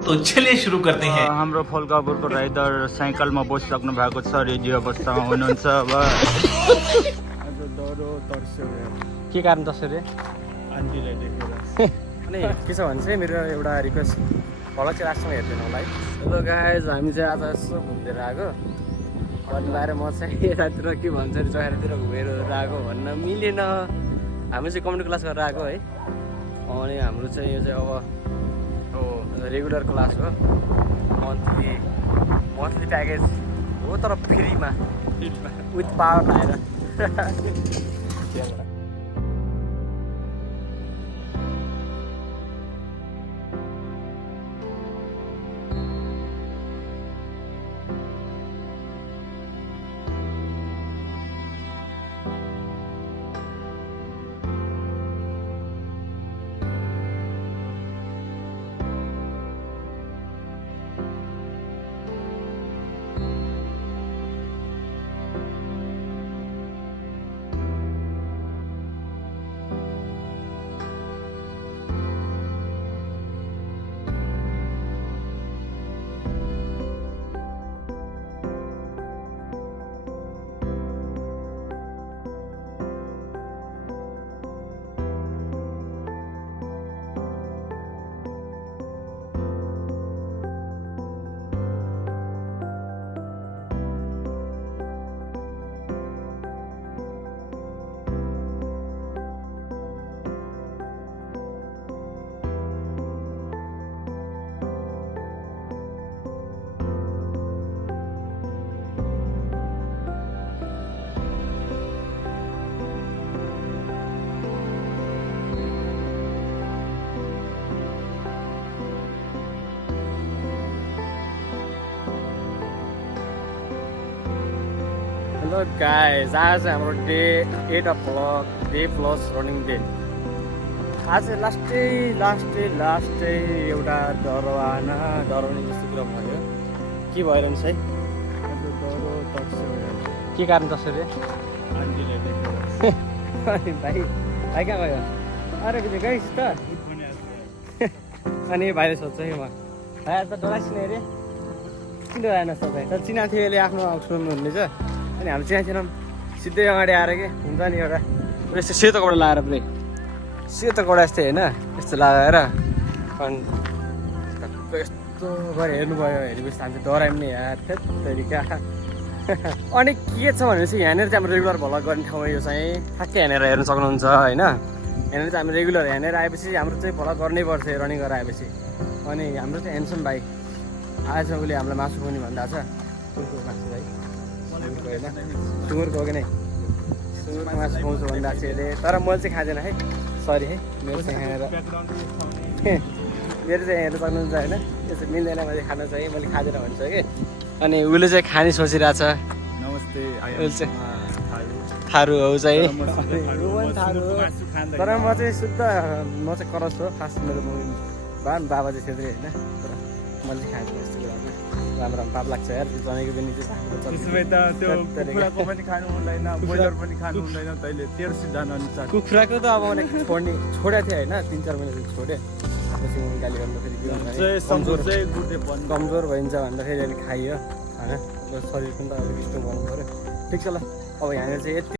तो चलिए शुरू करते हैं। हाम्रो फलकापुरको राइडर साइकलमा बसिसक्नु भएको छ, रेडियो अवस्थामा हुनुहुन्छ अब। के कारण तर्स्यो रे? आन्टीलाई देखेर। अनि के छ भने चाहिँ मेरो एउटा रिक्वेस्ट फलो चाहिँ लास्टमा हेर्दैन होला है। हेलो गाइज, हामी चाहिँ आज यसो घुमेर आएको। अनि बाहिर म चाहिँ यतातिर के भन्छ अरे चौरातिर घुमेर आएको भन्न मिलेन। हामी चाहिँ कम्प्युटर क्लास गरेर आएको है। अनि हाम्रो चाहिँ यो चाहिँ अब रेगुलर क्लास हो, मन्थली प्याकेज हो, तर फ्रीमा विथ पावर लाएर। हेलो गाइज, आज हाम्रो day 8 debt plus running day. आज लास्टै एउटा डराउने जस्तो कुरा भयो। के भइरहन्छ है? के कारण तर्स्यो रे? आन्टीलाई देखेर। अनि भाइ कहाँ गयो? अरे बिजु गइस् त? अनि भाइले सोध्छ कि म भाइ त डराइसिन अरे? किन डराएन तपाईँ? तर चिनाएको थियो, यसले आफ्नो सुन्नुहुँदैछ। अनि हाम्रो चिनाचिना सिधै अगाडि आएर के हुन्छ नि, एउटा यस्तो सेतो कपडा लगाएर पुरै सेतो कपडा यस्तै होइन, यस्तो लगाएर अनि यस्तो गरेर हेर्नुभयो। हेरेपछि हामी चाहिँ डरायौँ नि यार, तरिका। अनि के छ भनेपछि यहाँनिर चाहिँ हाम्रो रेगुलर भ्लग गर्ने ठाउँ यो चाहिँ ठ्याक्कै यहाँनिर हेर्न सक्नुहुन्छ होइन। यहाँनिर चाहिँ हामी रेगुलर यहाँनिर आएपछि हाम्रो चाहिँ भ्लग गर्नै पर्छ रनिङ गरेर आएपछि। अनि हाम्रो चाहिँ ह्यान्डसम भाइ आएछ, उसले हामीलाई मासु पनि भनिरहेको छ। कुनको मासु भाइ? सुँगुरको हो कि नै? सुँगुरको मासु खुवाउँछु भन्दा चाहिँ अरे, तर मैले चाहिँ खाँदैन है, सरी है। मेरो चाहिँ यहाँनिर हेर्नु सक्नुहुन्छ होइन, त्यो चाहिँ मिल्दैन, मैले खानु चाहिँ मैले खाँदैन भन्छ कि। अनि उसले चाहिँ खाने सोचिरहेछ। नमस्ते। उसले चाहिँ थारू हो चाहिँ, थारू हो। तर म चाहिँ शुद्ध, म चाहिँ करस हो खास। मेरो बाबा चाहिँ छेत्री होइन, तर मैले चाहिँ खान्छु यस्तो कुरा होइन। राम्रो पाप लाग्छ यार, जनेको पनि त्यसमै त त्यो कुखुराको पनि खानु हुँदैन, ब्रोइलर पनि खानु हुँदैन। तैँले तेरो सिद्धान्त अनुसार कुखुराको त अब मैले छोडेको थिएँ होइन, 3-4 महिना छोडेँ। पछि म गाली गर्दाखेरि के भन्दा कमजोर भइन्छ भन्दाखेरि अहिले खाइयो होइन। शरीर पनि त अब स्ट्रङ गर्नु पऱ्यो। ठिक छ ल, अब यहाँनिर चाहिँ यति